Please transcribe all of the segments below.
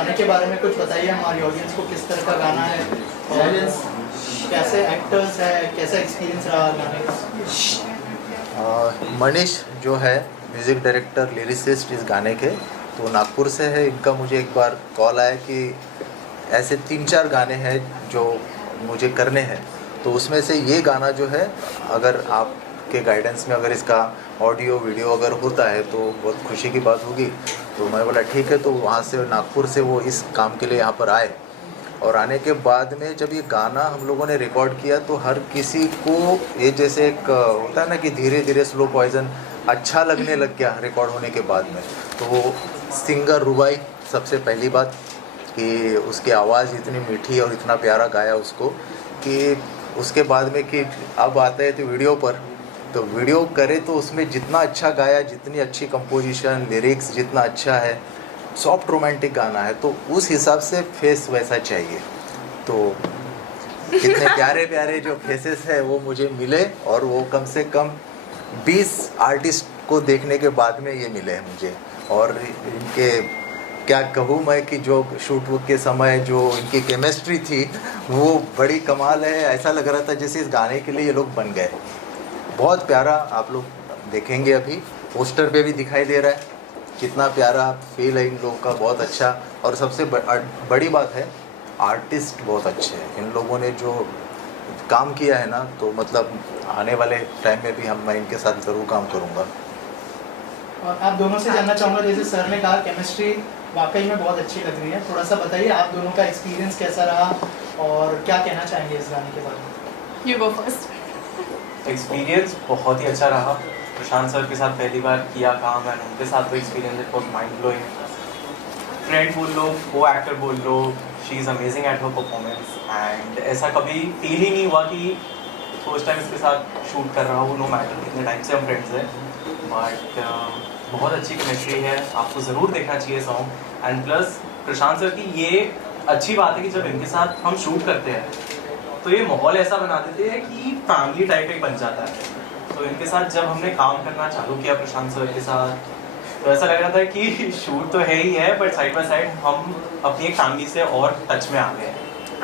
गाने के बारे में कुछ बताइए हमारी ऑडियंस को, किस तरह का गाना है और कैसे एक्टर्स है, कैसा एक्सपीरियंस रहा गाने का। मनीष जो है म्यूज़िक डायरेक्टर लिरिसिस्ट इस गाने के, तो नागपुर से है। इनका मुझे एक बार कॉल आया कि ऐसे 3-4 गाने हैं जो मुझे करने हैं, तो उसमें से ये गाना जो है अगर आपके गाइडेंस में अगर इसका ऑडियो वीडियो अगर होता है तो बहुत खुशी की बात होगी। तो मैं बोला ठीक है, तो वहाँ से नागपुर से वो इस काम के लिए यहाँ पर आए, और आने के बाद में जब ये गाना हम लोगों ने रिकॉर्ड किया तो हर किसी को ये जैसे एक होता है ना कि धीरे धीरे स्लो पॉइजन अच्छा लगने लग गया रिकॉर्ड होने के बाद में। तो वो सिंगर रुबाई, सबसे पहली बात कि उसकी आवाज़ इतनी मीठी और इतना प्यारा गाया उसको, कि उसके बाद में कि अब आता है तो वीडियो पर, तो वीडियो करे तो उसमें जितना अच्छा गाया, जितनी अच्छी कंपोजिशन, लिरिक्स जितना अच्छा है, सॉफ्ट रोमांटिक गाना है, तो उस हिसाब से फेस वैसा चाहिए। तो इतने प्यारे प्यारे जो फेसेस है वो मुझे मिले, और वो कम से कम 20 आर्टिस्ट को देखने के बाद में ये मिले हैं मुझे। और इनके क्या कहूँ मैं कि जो शूट के समय जो इनकी केमिस्ट्री थी वो बड़ी कमाल है। ऐसा लग रहा था जैसे इस गाने के लिए ये लोग बन गए। बहुत प्यारा, आप लोग देखेंगे अभी पोस्टर पे भी दिखाई दे रहा है कितना प्यारा फील है इन लोगों का, बहुत अच्छा। और सबसे बड़ी बात है, आर्टिस्ट बहुत अच्छे हैं इन लोगों ने जो काम किया है ना, तो मतलब आने वाले टाइम में भी मैं इनके साथ ज़रूर काम करूँगा। और आप दोनों से जानना चाहूँगा, जैसे सर ने कहा केमिस्ट्री वाकई में बहुत अच्छी लग रही है, थोड़ा सा बताइए आप दोनों का एक्सपीरियंस कैसा रहा और क्या कहना चाहेंगे इस गाने के बारे में। You go first। एक्सपीरियंस बहुत ही अच्छा रहा। प्रशांत सर के साथ पहली बार किया काम है, उनके साथ तो experience it was mind blowing. Friend बोल लो, को एक्टर बोल लो, she is amazing at her performance. And ऐसा कभी फील ही नहीं हुआ कि फर्स्ट टाइम इसके साथ शूट कर रहा हूँ, नो मैटर कितने टाइम से हम फ्रेंड्स हैं। बट बहुत अच्छी केमिस्ट्री है, आपको ज़रूर देखना चाहिए song. And plus Prashant sir की ये अच्छी बात है कि जब इनके साथ हम शूट करते हैं तो ये माहौल ऐसा बना देते हैं कि फैमिली टाइप एक बन जाता है। तो इनके साथ जब हमने काम करना चालू किया प्रशांत सर के साथ, तो ऐसा लग रहा था कि शूट तो है ही है, बट साइड बाय साइड हम अपनी एक फैमिली से और टच में आ गए।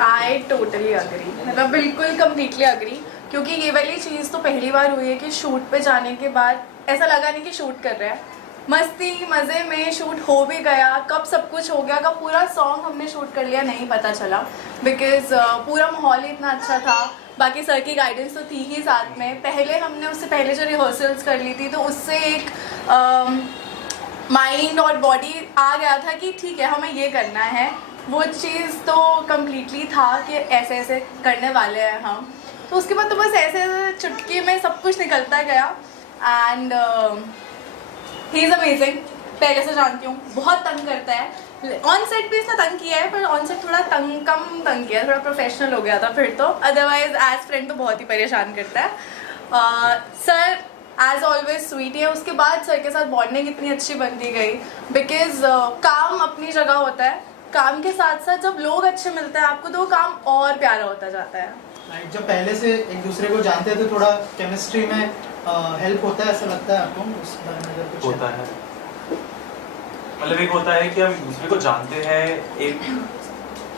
आई टोटली अग्री, मतलब बिल्कुल कम्प्लीटली अग्री, क्योंकि ये वाली चीज़ तो पहली बार हुई है कि शूट पे जाने के बाद ऐसा लगा नहीं कि शूट कर रहे हैं। मस्ती मज़े में शूट हो भी गया, कब सब कुछ हो गया, कब पूरा सॉन्ग हमने शूट कर लिया नहीं पता चला, बिकॉज पूरा माहौल ही इतना अच्छा था। बाकी सर की गाइडेंस तो थी ही साथ में। पहले हमने उससे पहले जो रिहर्सल्स कर ली थी, तो उससे एक माइंड और बॉडी आ गया था कि ठीक है हमें ये करना है। वो चीज़ तो कम्प्लीटली था कि ऐसे ऐसे करने वाले हैं हम। तो उसके बाद तो बस ऐसे ऐसे चुटकी में सब कुछ निकलता गया। एंड ही इज़ अमेजिंग, पहले से जानती हूँ, बहुत तंग करता है। ऑन सेट भी इसने तंग किया है, पर ऑन सेट थोड़ा कम तंग किया है, थोड़ा प्रोफेशनल हो गया था फिर तो। अदरवाइज एज फ्रेंड तो बहुत ही परेशान करता है। सर एज ऑलवेज स्वीट है। उसके बाद सर के साथ बॉन्डिंग इतनी अच्छी बनती गई, बिकॉज काम अपनी जगह होता है, काम के साथ साथ जब लोग अच्छे मिलते हैं आपको तो वो काम और प्यारा होता जाता है। जब पहले से एक दूसरे को जानते हैं तो थोड़ा केमिस्ट्री में हेल्प होता है, ऐसा लगता है आपको उस बारे में अगर कुछ होता है, मतलब एक होता है कि हम दूसरे को जानते हैं, एक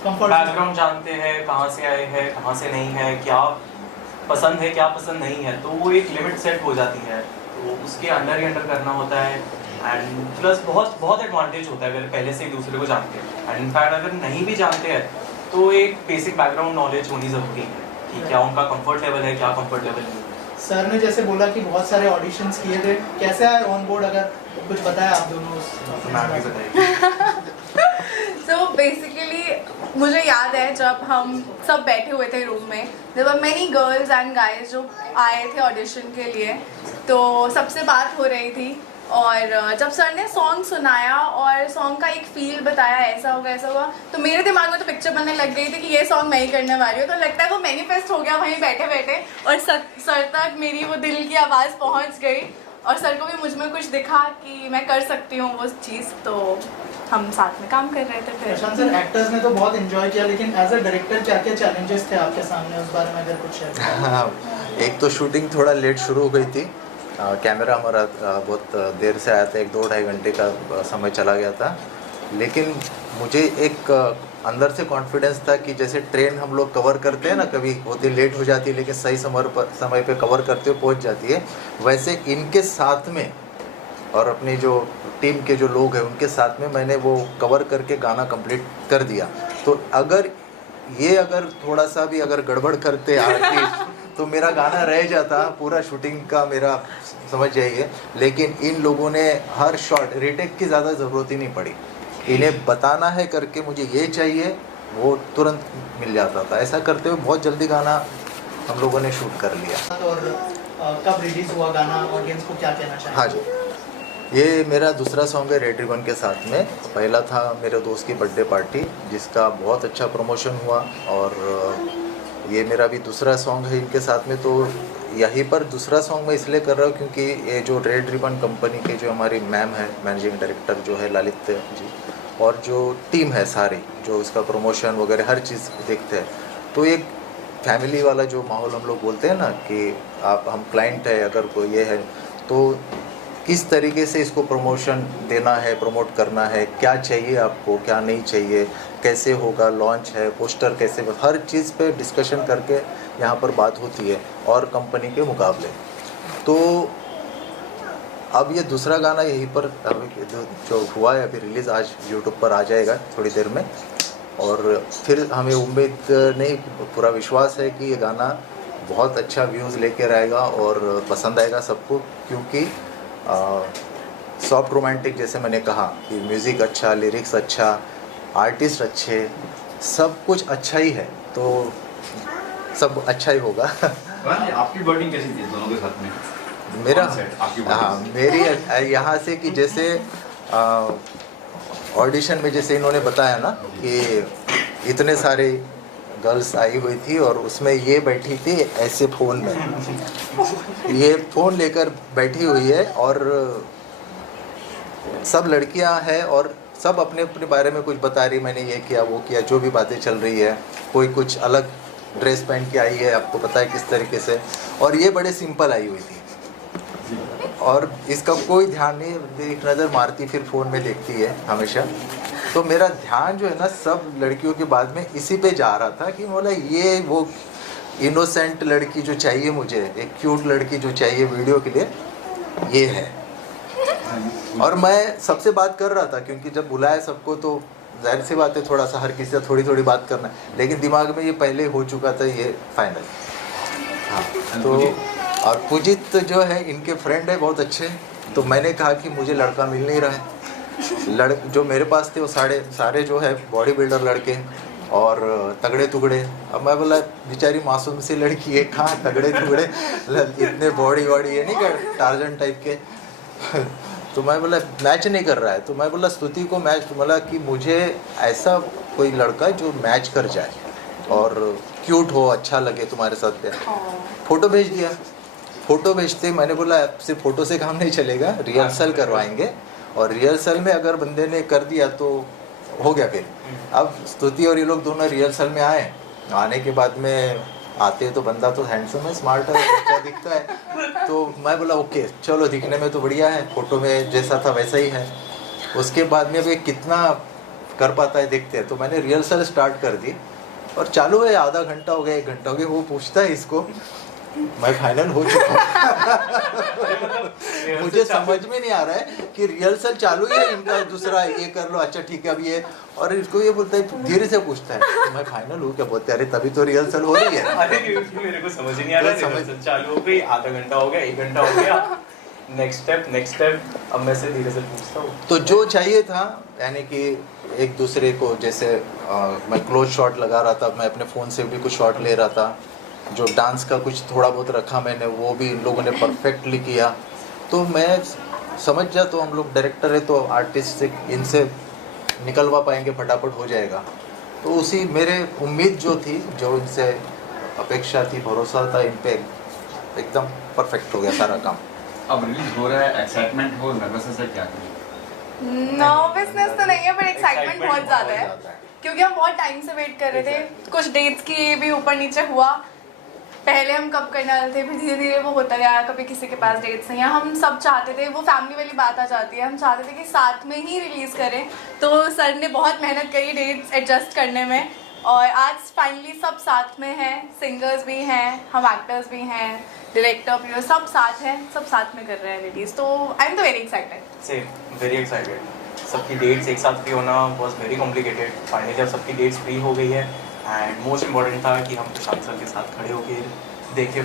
बैकग्राउंड जानते हैं, कहाँ से आए हैं कहाँ से नहीं है, क्या पसंद है क्या पसंद नहीं है, तो वो एक लिमिट सेट हो जाती है, तो उसके अंडर ही अंडर करना होता है। एंड प्लस बहुत एडवांटेज होता है अगर पहले से एक दूसरे को जानते हैं। एंड इनफैक्ट अगर नहीं भी जानते हैं तो एक बेसिक बैकग्राउंड नॉलेज होनी ज़रूरी है कि क्या उनका कंफर्ट लेवल है, क्या कंफर्ट लेवल नहीं है। सर ने जैसे बोला कि बहुत सारे ऑडिशंस किए थे, कैसे आए ऑन बोर्ड, अगर कुछ बताया आप दोनों तो मैं भी बताइए। सो बेसिकली मुझे याद है जब हम सब बैठे हुए थे रूम में, there were many girls and guys जो आए थे ऑडिशन के लिए, तो सबसे बात हो रही थी। और जब सर ने सॉन्ग सुनाया और सॉन्ग का एक फील बताया, ऐसा होगा ऐसा होगा, तो मेरे दिमाग में तो पिक्चर बनने लग गई थी कि ये सॉन्ग मैं ही करने वाली हूँ। तो लगता है वो मैनिफेस्ट हो गया वहीं बैठे बैठे, और सर तक मेरी वो दिल की आवाज़ पहुँच गई, और सर को भी मुझ में कुछ दिखा कि मैं कर सकती हूँ वो चीज़। तो हम साथ में काम कर रहे थे। फिर प्रशांत सर, एक्टर्स ने तो बहुत एंजॉय किया, लेकिन एज अ डायरेक्टर क्या क्या चैलेंजेस थे आपके सामने, उस बारे में अगर कुछ है। एक तो शूटिंग थोड़ा लेट शुरू हो गई थी, कैमरा हमारा बहुत देर से आया था, 1-2 ढाई घंटे का समय चला गया था, लेकिन मुझे एक अंदर से कॉन्फिडेंस था कि जैसे ट्रेन हम लोग कवर करते हैं ना, कभी होती लेट हो जाती है लेकिन सही समय पे कवर करते हुए पहुंच जाती है, वैसे इनके साथ में और अपनी जो टीम के जो लोग हैं उनके साथ में मैंने वो कवर करके गाना कंप्लीट कर दिया। तो अगर थोड़ा सा भी अगर गड़बड़ करते आर्टिस्ट तो मेरा गाना रह जाता पूरा शूटिंग का, मेरा समझ जाइए। लेकिन इन लोगों ने हर शॉट रीटेक की ज़्यादा ज़रूरत ही नहीं पड़ी, इन्हें बताना है करके मुझे ये चाहिए वो तुरंत मिल जाता था। ऐसा करते हुए बहुत जल्दी गाना हम लोगों ने शूट कर लिया। और कब रिलीज हुआ गाना, ऑडियंस को क्या कहना चाहिए? हाँ जी, ये मेरा दूसरा सॉन्ग है रेड रिबन के साथ में। पहला था मेरे दोस्त की बर्थडे पार्टी जिसका बहुत अच्छा प्रमोशन हुआ, और ये मेरा भी दूसरा सॉन्ग है इनके साथ में। तो यहीं पर दूसरा सॉन्ग मैं इसलिए कर रहा हूँ क्योंकि ये जो रेड रिबन कंपनी के जो हमारी मैम है, मैनेजिंग डायरेक्टर जो है ललित जी, और जो टीम है सारी जो इसका प्रमोशन वगैरह हर चीज़ देखते हैं, तो एक फैमिली वाला जो माहौल हम लोग बोलते हैं ना कि हम क्लाइंट है, अगर कोई ये है तो किस तरीके से इसको प्रमोशन देना है, प्रमोट करना है, क्या चाहिए आपको, क्या नहीं चाहिए, कैसे होगा, लॉन्च है, पोस्टर कैसे, हर चीज़ पे डिस्कशन करके यहाँ पर बात होती है और कंपनी के मुकाबले। तो अब ये दूसरा गाना यहीं पर अभी जो हुआ है अभी रिलीज़ आज यूट्यूब पर आ जाएगा थोड़ी देर में, और फिर हमें उम्मीद नहीं पूरा विश्वास है कि ये गाना बहुत अच्छा व्यूज़ लेकर आएगा और पसंद आएगा सबको, क्योंकि सॉफ्ट रोमांटिक जैसे मैंने कहा कि म्यूज़िक अच्छा, लिरिक्स अच्छा, आर्टिस्ट अच्छे, सब कुछ अच्छा ही है, तो सब अच्छा ही होगा। आपकी बॉन्डिंग कैसी थी दोनों के साथ में? मेरा आपकी हाँ, मेरी यहाँ से कि जैसे ऑडिशन में जैसे इन्होंने बताया ना कि इतने सारे गर्ल्स आई हुई थी और उसमें ये बैठी थी ऐसे फ़ोन में, ये फ़ोन लेकर बैठी हुई है, और सब लड़कियां हैं और सब अपने अपने बारे में कुछ बता रही, मैंने ये किया वो किया, जो भी बातें चल रही है। कोई कुछ अलग ड्रेस पहन के आई है, आपको पता है किस तरीके से, और ये बड़े सिंपल आई हुई थी और इसका कोई ध्यान नहीं, एक नज़र मारती फिर फ़ोन में देखती है हमेशा। तो मेरा ध्यान जो है ना सब लड़कियों के बाद में इसी पे जा रहा था कि बोला ये वो इनोसेंट लड़की जो चाहिए मुझे, एक क्यूट लड़की जो चाहिए वीडियो के लिए, ये है। और मैं सबसे बात कर रहा था क्योंकि जब बुलाया सबको तो जाहिर सी बात है थोड़ा सा हर किसी से थोड़ी थोड़ी बात करना, लेकिन दिमाग में ये पहले हो चुका था ये फाइनल। हाँ, तो और पूजित जो है इनके फ्रेंड है बहुत अच्छे, तो मैंने कहा कि मुझे लड़का मिल नहीं रहा है। जो मेरे पास थे वो सारे जो है बॉडी बिल्डर लड़के और तगड़े टुगड़े। अब मैं बोला बेचारी मासूम सी लड़की है, कहाँ तगड़े टुगड़े, इतने बॉडी ये नहीं कर टार्जन टाइप के। तो मैं बोला मैच नहीं कर रहा है, तो मैं बोला स्तुति को मैच, बोला कि मुझे ऐसा कोई लड़का जो मैच कर जाए और क्यूट हो, अच्छा लगे तुम्हारे साथ पे। फ़ोटो भेज दिया, फ़ोटो भेजते मैंने बोला सिर्फ फ़ोटो से काम नहीं चलेगा, रिहर्सल करवाएंगे, और रिहर्सल में अगर बंदे ने कर दिया तो हो गया। फिर अब स्तुति और ये लोग दोनों रिहर्सल में आए, आने के बाद में आते तो बंदा तो हैंडसम है, स्मार्ट है, अच्छा दिखता है। तो मैं बोला ओके चलो, दिखने में तो बढ़िया है, फ़ोटो में जैसा था वैसा ही है। उसके बाद में अब ये कितना कर पाता है देखते हैं। तो मैंने रिहर्सल स्टार्ट कर दी और चालू है, आधा घंटा हो गया, 1 घंटा हो गया, वो पूछता है इसको, मैं फाइनल हो चुका हूँ। मुझे समझ में नहीं आ रहा है कि रिहर्सल चालू ही है इनका, दूसरा ये कर लो, अच्छा ठीक है अब ये, और इसको ये बोलता है धीरे से पूछता है तो मैं फाइनल हूँ क्या, बोलते अरे तभी तो रिहर्सल हो रही है। अरे मेरे को समझ ही नहीं आ रहा, रिहर्सल चालू हो गई, आधा घंटा हो गया, 1 घंटा हो गया, नेक्स्ट स्टेप। अब मैं से धीरे से पूछता हूँ। तो जो चाहिए था यानी कि एक दूसरे को, जैसे मैं क्लोज शॉट लगा रहा था, मैं अपने फ़ोन से भी कुछ शॉट ले रहा था, जो डांस का कुछ थोड़ा बहुत रखा मैंने वो भी इन लोगों ने परफेक्टली किया। तो मैं समझ जा, तो हम लोग डायरेक्टर है तो आर्टिस्ट से इनसे निकलवा पाएंगे, फटाफट हो जाएगा। तो उसी मेरे उम्मीद जो थी, जो इनसे अपेक्षा थी, भरोसा था इन पे, एकदम परफेक्ट हो गया सारा काम। अब रिलीज हो रहा है, एक्साइटमेंट हो, नर्वसनेस है, क्या करें? नर्वसनेस तो नहीं है पर एक्साइटमेंट बहुत ज़्यादा है, क्योंकि हम बहुत टाइम से वेट कर रहे थे। कुछ डेट्स की भी ऊपर नीचे हुआ, पहले हम कब करने वाले थे, फिर धीरे धीरे वो होता गया, कभी किसी के पास डेट्स नहीं है। हम सब चाहते थे, वो फैमिली वाली बात आ जाती है, हम चाहते थे कि साथ में ही रिलीज़ करें। तो सर ने बहुत मेहनत करी डेट्स एडजस्ट करने में, और आज फाइनली सब साथ में हैं, सिंगर्स भी हैं, हम एक्टर्स भी हैं, डायरेक्टर प्रोड्यूसर सब साथ हैं, सब साथ में कर रहे हैं रिलीज़। तो आई एम तो very excited. Same, very excited. सबकी डेट्स एक साथ फ्री होना वॉज वेरी कॉम्प्लिकेटेड। फाइनली जब सबकी डेट्स फ्री हो गई है, एंड मोस्ट इम्पॉर्टेंट था कि हम प्रशांत सर के साथ खड़े होकर देखें।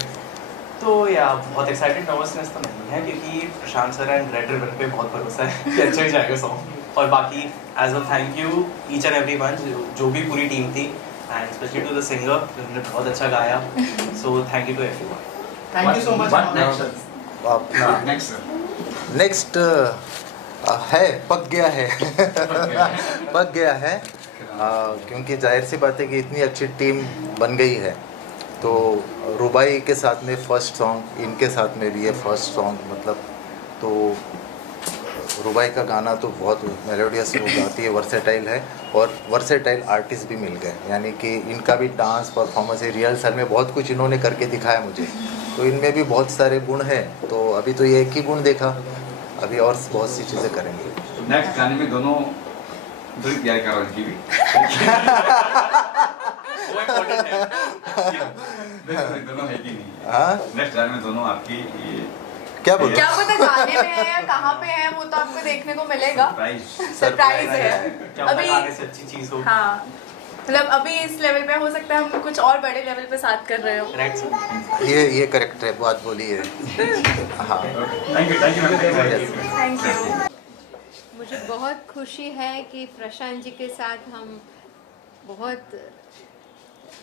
तो या बहुत एक्साइटेड, नर्वसनेस तो नहीं है, क्योंकि प्रशांत सर एंड रेड रिबन पे बहुत भरोसा है कि अच्छा ही जाएगा सॉन्ग। और बाकी as well thank you each and every one, जो भी पूरी टीम थी, and specially to the singer जिन्होंने बहुत अच्छा गाया। So thank you to everyone. Thank you so much. अपना नेक्स्ट है, पक गया है पक गया है, क्योंकि जाहिर सी बात है कि इतनी अच्छी टीम बन गई है। तो रुबाई के साथ में फर्स्ट सॉन्ग, इनके साथ में भी है फर्स्ट सॉन्ग, मतलब तो रुबाई का गाना तो बहुत मेलोडियस वो गाती है, वर्सेटाइल है, और वर्सेटाइल आर्टिस्ट भी मिल गए। यानी कि इनका भी डांस परफॉर्मेंस है, रिहर्सल में बहुत कुछ इन्होंने करके दिखाया मुझे, तो इनमें भी बहुत सारे गुण हैं। तो अभी तो ये एक ही गुण देखा, अभी और बहुत सी चीज़ें करेंगे। नेक्स्ट गाने में दोनों तैयार करो इनकी भी वो इम्पोर्टेंट है। दोनों है कि नहीं? हाँ, नेक्स्ट गाने में दोनों आपकी ये क्या बोलो? क्या पता गाने में है या कहाँ पे है, वो तो आपको देखने को मिलेगा। सरप्राइज है क्या अभी। गाने से अच्छी चीज़ हो। हाँ, मतलब अभी इस लेवल पे हो सकता है हम कुछ और बड़े लेवल पे साथ कर रहे हो। Correct sir. ये करेक्ट है, बात बोली है। हाँ, थैंक यू थैंक यू। मुझे बहुत खुशी है कि प्रशांत जी के साथ हम बहुत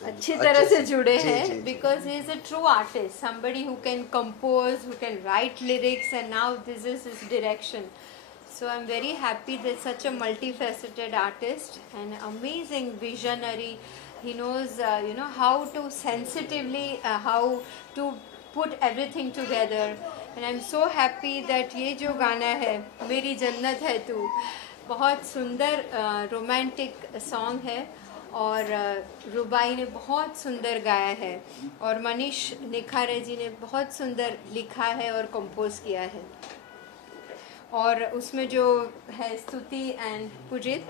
अच्छी तरह से जुड़े हैं, because he is a true artist, somebody who can compose, who can write lyrics, and now this is his direction. So I'm very happy that such a multifaceted artist and amazing visionary. He knows how to sensitively how to put everything together, and I'm so happy that ये जो गाना है मेरी जन्नत है तू, बहुत सुंदर रोमांटिक सॉन्ग है, और रुबाई ने बहुत सुंदर गाया है, और मनीष निखारे जी ने बहुत सुंदर लिखा है और कंपोज किया है, और उसमें जो है स्तुति एंड पुजित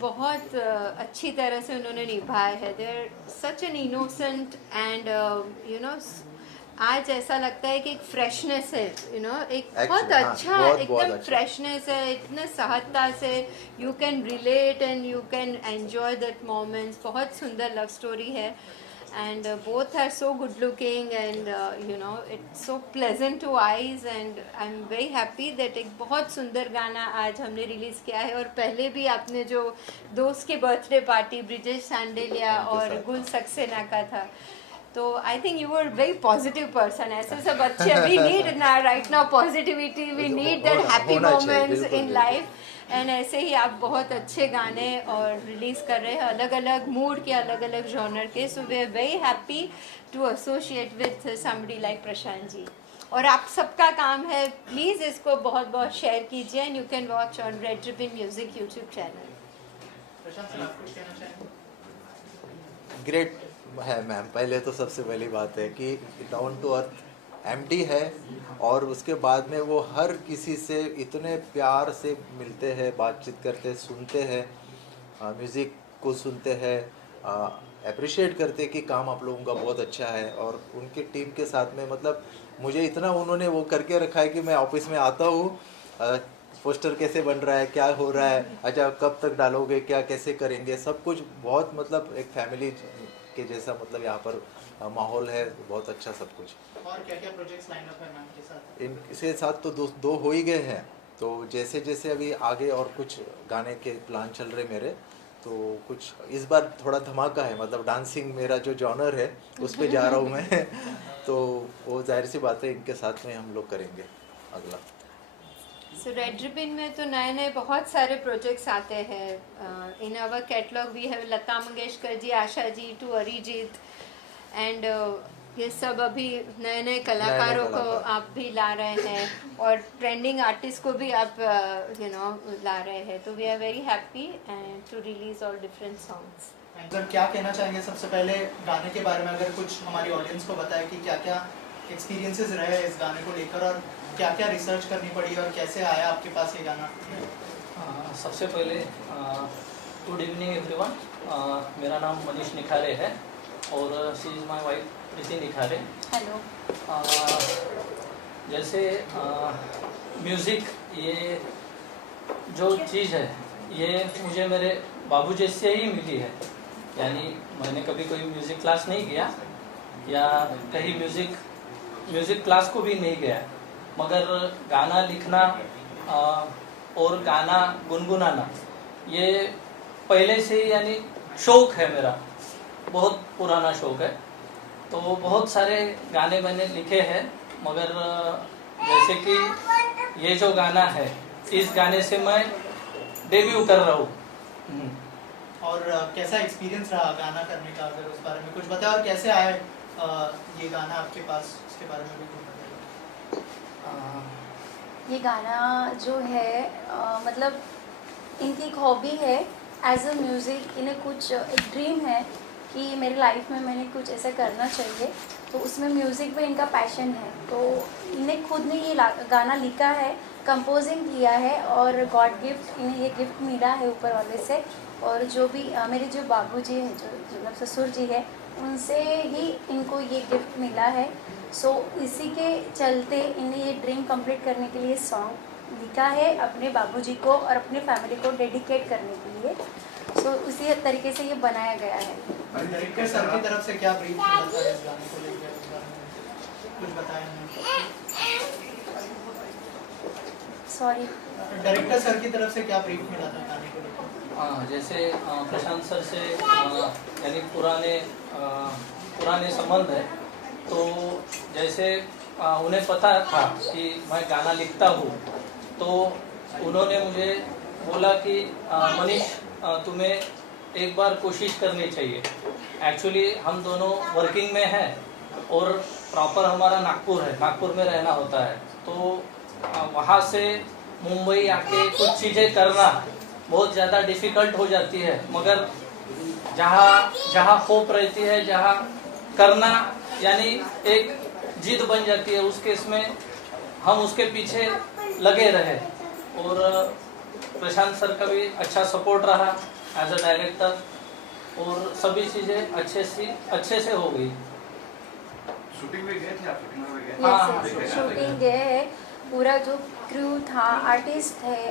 बहुत अच्छी तरह से उन्होंने निभाया है। They are such an innocent and आज ऐसा लगता है कि एक फ्रेशनेस है, एक बहुत अच्छा एकदम फ्रेशनेस है, इतने सहजता से you can relate and you can enjoy that moments. बहुत सुंदर लव स्टोरी है, and both are so good looking, and it's so pleasant to eyes, and I'm very happy that एक बहुत सुंदर गाना आज हमने रिलीज़ किया है। और पहले भी आपने जो दोस्त के बर्थडे पार्टी ब्रिजेश सांडेलिया और गुल सक्सेना का था, तो I think you were very positive person. ऐसे सब अच्छे we need right now positivity, we need that happy moments in life, and ऐसे ही आप बहुत अच्छे गाने और रिलीज़ कर रहे हैं, अलग अलग मूड के, अलग अलग जॉनर के। So we are very happy to associate with somebody like Prashant ji. और आप सबका काम है, प्लीज़ इसको बहुत बहुत शेयर कीजिए, and you can watch on red ribbon music YouTube channel. Prashant sir, आप कुछ कहना चाहेंगे? ग्रेट है मैम। पहले तो सबसे पहली बात है कि डाउन टू अर्थ एमडी है, और उसके बाद में वो हर किसी से इतने प्यार से मिलते हैं, बातचीत करते हैं, सुनते हैं, म्यूज़िक को सुनते हैं, अप्रिशिएट करते हैं कि काम आप लोगों का बहुत अच्छा है। और उनके टीम के साथ में मतलब मुझे इतना उन्होंने वो करके रखा है कि मैं ऑफिस में आता हूँ, पोस्टर कैसे बन रहा है, क्या हो रहा है, अच्छा कब तक डालोगे, क्या कैसे करेंगे, सब कुछ बहुत मतलब एक फैमिली के जैसा मतलब यहाँ पर माहौल है, बहुत अच्छा सब कुछ। और क्या क्या प्रोजेक्ट्स लाइन अप है मैम के साथ? इनके साथ तो दो हो ही गए हैं, तो जैसे जैसे अभी आगे और कुछ गाने के प्लान चल रहे मेरे, तो कुछ इस बार थोड़ा धमाका है, मतलब डांसिंग मेरा जो जॉनर है उस पे जा रहा हूँ मैं तो वो जाहिर सी बात है इनके साथ में हम लोग करेंगे अगला। सो रेड रिबन में तो नए नए बहुत सारे प्रोजेक्ट्स आते हैं। In our catalogue we have Lata Mangeshkar ji, Asha ji to Arijit, and ये सब अभी नए नए कलाकारों को आप भी ला रहे हैं, और ट्रेंडिंग आर्टिस्ट को भी आप ला रहे हैं। तो we are very happy and to release all different songs. Sir क्या कहना चाहेंगे सबसे पहले गाने के बारे में, अगर कुछ हमारी ऑडियंस को बताए कि क्या क्या एक्सपीरियंसेस रहे इस गाने को लेकर और क्या क्या रिसर्च करनी पड़ी और कैसे आया आपके पास ये गाना? सबसे पहले गुड इवनिंग एवरीवन, मेरा नाम मनीष निखारे है और she is my wife Preeti Nikhare. Hello. जैसे म्यूज़िक ये जो चीज़ है ये मुझे मेरे बाबूजी से ही मिली है। यानी मैंने कभी कोई म्यूज़िक क्लास नहीं किया या कहीं म्यूज़िक क्लास को भी नहीं गया, मगर गाना लिखना और गाना गुनगुनाना ये पहले से ही यानी शौक़ है मेरा, बहुत पुराना शौक़ है। तो बहुत सारे गाने मैंने लिखे हैं, मगर जैसे कि ये जो गाना है इस गाने से मैं डेब्यू कर रहा हूँ। और कैसा एक्सपीरियंस रहा गाना करने का, अगर उस बारे में कुछ बताएं, और कैसे आए ये गाना आपके पास, उसके बारे में भी कुछ बताइए। ये गाना जो है मतलब इनकी एक हॉबी है एज अ म्यूज़िक। इन्हें कुछ एक ड्रीम है कि मेरी लाइफ में मैंने कुछ ऐसा करना चाहिए, तो उसमें म्यूज़िक में इनका पैशन है। तो इन्हें खुद ने ये गाना लिखा है, कंपोजिंग किया है और गॉड गिफ्ट, इन्हें ये गिफ्ट मिला है ऊपर वाले से। और जो भी मेरे जो बाबूजी हैं, जो मतलब ससुर जी है, उनसे ही इनको ये गिफ्ट मिला है। सो इसी के चलते इन्हें ये ड्रीम कंप्लीट करने के लिए सॉन्ग लिखा है अपने बाबूजी को और अपने फैमिली को डेडिकेट करने के लिए। सो उसी तरीके से ये बनाया गया है। डायरेक्टर सर की तरफ से क्या ब्रीफ मिला था इस गाने को लेकर, कुछ बताएं? सॉरी, डायरेक्टर सर की तरफ से क्या ब्रीफ मिला था गाने को लेकर? जैसे प्रशांत सर से यानी पुराने संबंध है, तो जैसे उन्हें पता था कि मैं गाना लिखता हूँ, तो उन्होंने मुझे बोला कि मनीष तुम्हें एक बार कोशिश करनी चाहिए। एक्चुअली हम दोनों वर्किंग में हैं और प्रॉपर हमारा नागपुर है, नागपुर में रहना होता है, तो वहाँ से मुंबई आके कुछ चीज़ें करना बहुत ज़्यादा डिफ़िकल्ट हो जाती है, मगर जहाँ होप रहती है, जहाँ करना यानी एक जिद बन जाती है, उस केस में हम उसके पीछे लगे रहे। और प्रशांत सर का भी अच्छा सपोर्ट रहा एज अ डायरेक्टर, और सभी चीज़ें अच्छे से हो गई। शूटिंग में गए थे आप? शूटिंग गए है, पूरा जो क्रू था, आर्टिस्ट है,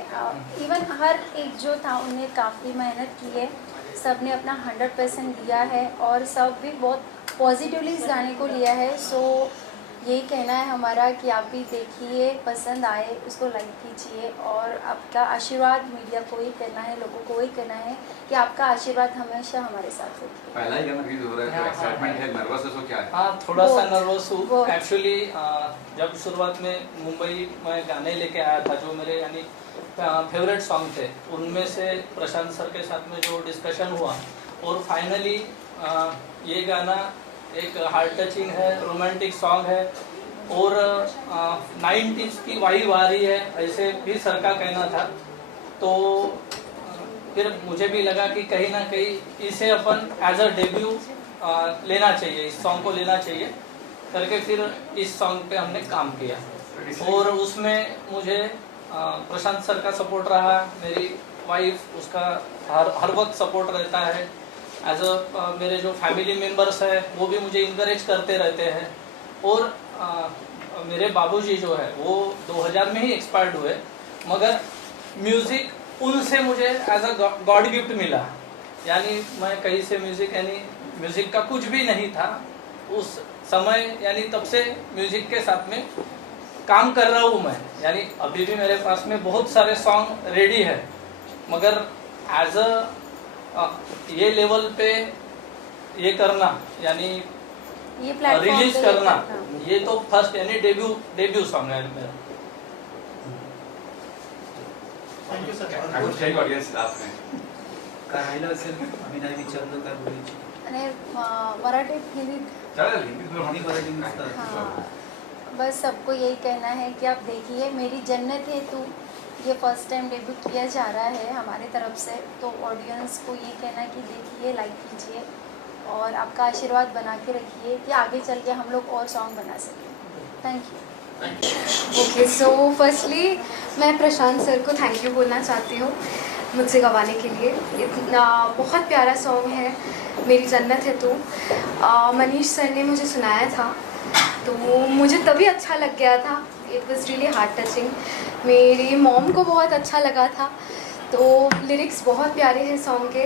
इवन हर एक जो था उन्हें काफ़ी मेहनत की है। सब ने अपना 100% दिया है और सब भी बहुत पॉजिटिवली इस गाने को लिया है। सो यही कहना है हमारा कि आप भी देखिए, पसंद आए उसको लाइक कीजिए, और आपका आशीर्वाद मीडिया को ही करना है, लोगों को ही करना है कि आपका आशीर्वाद हमेशा हमारे साथ हो। पहला ही गाना रिलीज हो रहा है, तो एक्साइटमेंट है, नर्वस है, तो क्या है? हाँ, थोड़ा सा नर्वस हूँ एक्चुअली। जब शुरुआत में मुंबई में गाने लेके आया था, जो मेरे यानी फेवरेट सॉन्ग थे, उनमें से प्रशांत सर के साथ में जो डिस्कशन हुआ, और फाइनली ये गाना एक हार्ट टचिंग है, रोमांटिक सॉन्ग है, और 90s की वाइब आ रही है, ऐसे भी सर का कहना था। तो फिर मुझे भी लगा कि कहीं ना कहीं इसे अपन एज अ डेब्यू लेना चाहिए, इस सॉन्ग को लेना चाहिए करके फिर इस सॉन्ग पे हमने काम किया। और उसमें मुझे प्रशांत सर का सपोर्ट रहा, मेरी वाइफ उसका हर वक्त सपोर्ट रहता है। एज अ मेरे जो फैमिली मेम्बर्स हैं वो भी मुझे इनकरेज करते रहते हैं। और मेरे बाबूजी जो है वो 2000 में ही एक्सपायर्ड हुए, मगर म्यूज़िक उनसे मुझे एज अ गॉड गिफ्ट मिला। यानी मैं कहीं से म्यूज़िक का कुछ भी नहीं था उस समय, यानी तब से म्यूज़िक के साथ में काम कर रहा हूँ मैं। यानी अभी भी मेरे पास में बहुत सारे सॉन्ग रेडी है, मगर एज अ ये लेवल पे ये करना यानी ये रिलीज करना, ये तो फर्स्ट यानी डेब्यू सॉन्ग है मेरा। Thank you sir. कुछ काही ऑडियन्स आपने काय राहिलं असेल अभिनय विचारलं काय बोलायची? आणि मराठीत हिंदीत चालेल हिंदी हिंदी मराठी नुसतं हाँ, बस सबको यही कहना है कि आप देखिए मेरी जन्नत है तू, ये फर्स्ट टाइम डेब्यूट किया जा रहा है हमारे तरफ से, तो ऑडियंस को ये कहना कि देखिए, लाइक कीजिए और आपका आशीर्वाद बना के रखिए कि आगे चल के हम लोग और सॉन्ग बना सकें। Thank you. Okay, so firstly मैं प्रशांत सर को थैंक यू बोलना चाहती हूँ मुझसे गवाने के लिए। इतना बहुत प्यारा सॉन्ग है, मेरी जन्नत है तू। मनीष सर ने मुझे सुनाया था तो मुझे तभी अच्छा लग गया था। It was really heart touching. मेरी मॉम को बहुत अच्छा लगा था, तो लिरिक्स बहुत प्यारे हैं सॉन्ग के।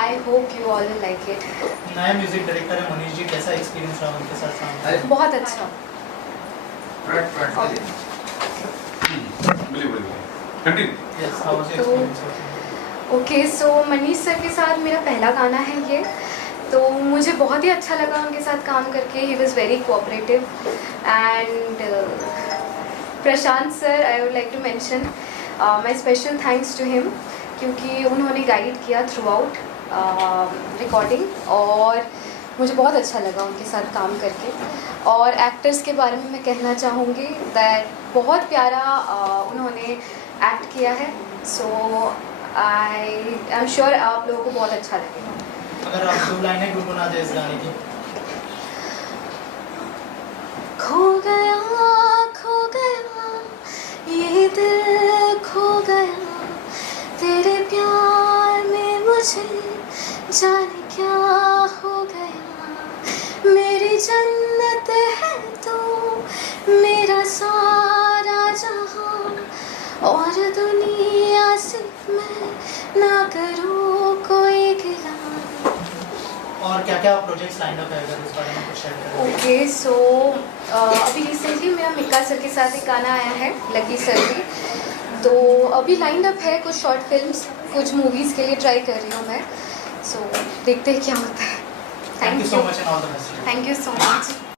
I hope you all will like it. नया म्यूजिक डायरेक्टर है मनीष जी, कैसा एक्सपीरियंस रहा उनके साथ काम करने? बहुत अच्छा। Yes, how was your experience working? Okay, so Manish sir के साथ मेरा पहला गाना है ये, तो मुझे बहुत ही अच्छा लगा उनके साथ काम करके। He was very cooperative. And Prashant sir, I would like to mention my special thanks to him, क्योंकि उन्होंने गाइड किया थ्रू आउट रिकॉर्डिंग, और मुझे बहुत अच्छा लगा उनके साथ काम करके। और एक्टर्स के बारे में मैं कहना चाहूँगी दैट बहुत प्यारा उन्होंने एक्ट किया है। सो आई एम श्योर आप लोगों को बहुत अच्छा लगेगा। अगर आप 2 लाइनें गुनगुना दे इस गाने की। खो गया ये दिल, खो गया तेरे प्यार में, मुझे जाने क्या हो गया। मेरी जन्नत है तू, मेरा सारा जहां, और दुनिया से मैं ना करूँ कोई गिला। और क्या क्या प्रोजेक्ट्स लाइन अप है, अगर उस बारे में कुछ शेयर करें? ओके, सो अभी रिसेंटली मेरा मिक्का सर के साथ एक गाना आया है, लकी सर की। तो अभी लाइन अप है कुछ शॉर्ट फिल्म्स, कुछ मूवीज़ के लिए ट्राई कर रही हूँ मैं। सो देखते हैं क्या होता है। Thank you so much and all the best. Thank you so much.